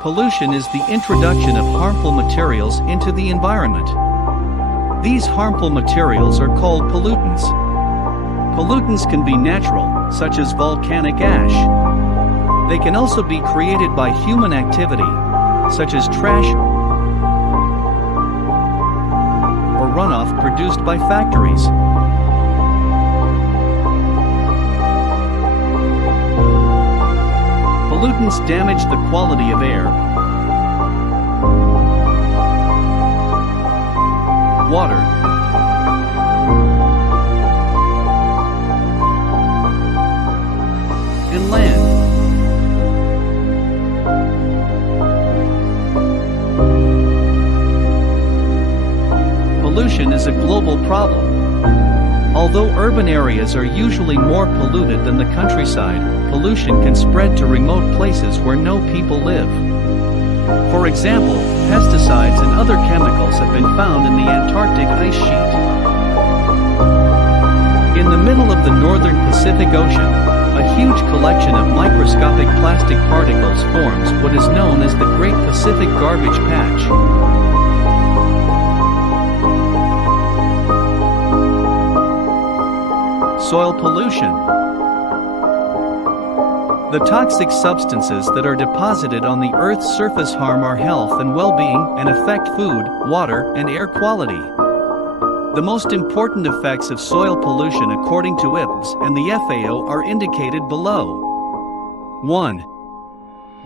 Pollution is the introduction of harmful materials into the environment. These harmful materials are called pollutants. Pollutants can be natural, such as volcanic ash. They can also be created by human activity, such as trash or runoff produced by factories. Pollutants damage the quality of air, water, and land. Pollution is a global problem. Although urban areas are usually more polluted than the countryside, pollution can spread to remote places where no people live. For example, pesticides and other chemicals have been found in the Antarctic ice sheet. In the middle of the northern Pacific Ocean, a huge collection of microscopic plastic particles forms what is known as the Great Pacific Garbage Patch. Soil pollution. The toxic substances that are deposited on the Earth's surface harm our health and well-being and affect food, water, and air quality. The most important effects of soil pollution according to IPBES and the FAO are indicated below. 1.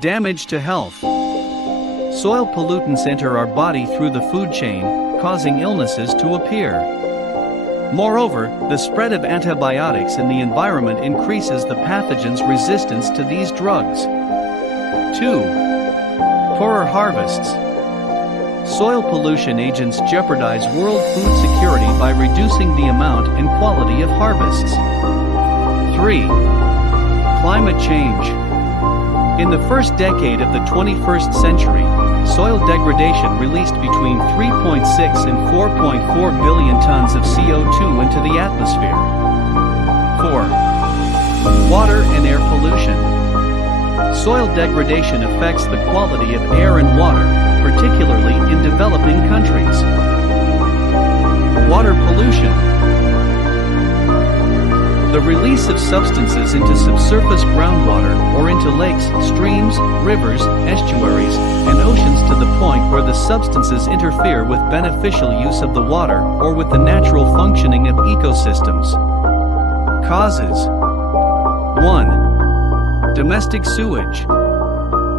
Damage to health. Soil pollutants enter our body through the food chain, causing illnesses to appear. Moreover, the spread of antibiotics in the environment increases the pathogen's resistance to these drugs. 2. Poorer harvests. Soil pollution agents jeopardize world food security by reducing the amount and quality of harvests. 3. Climate change. In the first decade of the 21st century, soil degradation released between 3.6 and 4.4 billion tons of CO2 into the atmosphere. 4. Water and air pollution. Soil degradation affects the quality of air and water, particularly in developing countries. Water pollution. The release of substances into subsurface groundwater or into lakes, streams, rivers, estuaries, and oceans to the point where the substances interfere with beneficial use of the water or with the natural functioning of ecosystems. Causes. 1. Domestic sewage.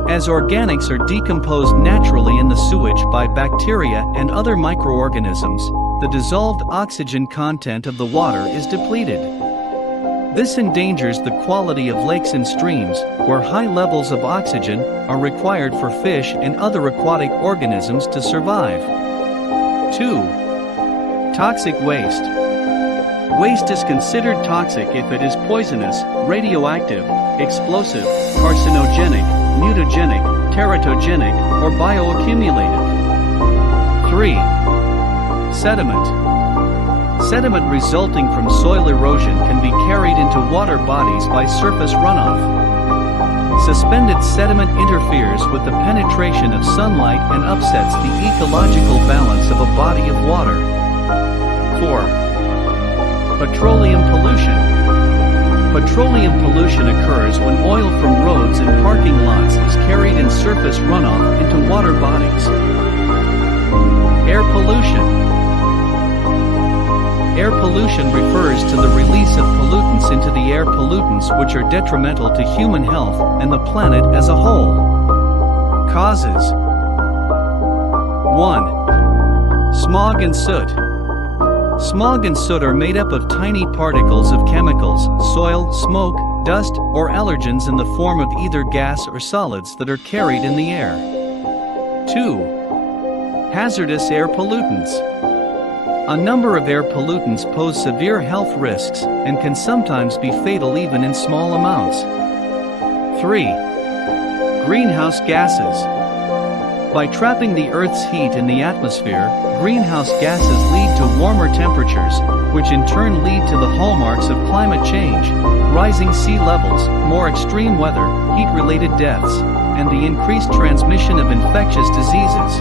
As organics are decomposed naturally in the sewage by bacteria and other microorganisms, the dissolved oxygen content of the water is depleted. This endangers the quality of lakes and streams, where high levels of oxygen are required for fish and other aquatic organisms to survive. 2. Toxic waste. Waste is considered toxic if it is poisonous, radioactive, explosive, carcinogenic, mutagenic, teratogenic, or bioaccumulative. 3. Sediment. Sediment resulting from soil erosion can be carried into water bodies by surface runoff. Suspended sediment interferes with the penetration of sunlight and upsets the ecological balance of a body of water. 4. Petroleum pollution. Petroleum pollution occurs when oil from roads and parking lots is carried in surface runoff into water bodies. Air pollution. Air pollution refers to the release of pollutants into the air, pollutants which are detrimental to human health and the planet as a whole. Causes. 1. Smog and soot. Smog and soot are made up of tiny particles of chemicals, soil, smoke, dust, or allergens in the form of either gas or solids that are carried in the air. 2. Hazardous air pollutants. A number of air pollutants pose severe health risks and can sometimes be fatal even in small amounts. 3. Greenhouse gases. By trapping the Earth's heat in the atmosphere, greenhouse gases lead to warmer temperatures, which in turn lead to the hallmarks of climate change: rising sea levels, more extreme weather, heat-related deaths, and the increased transmission of infectious diseases.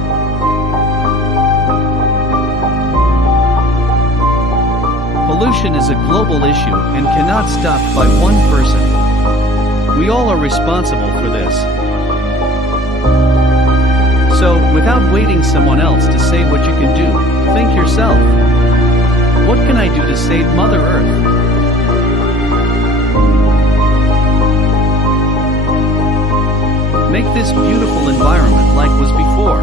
Pollution is a global issue and cannot stop by one person. We all are responsible for this. So, without waiting someone else to say what you can do, think yourself. What can I do to save Mother Earth? Make this beautiful environment like was before.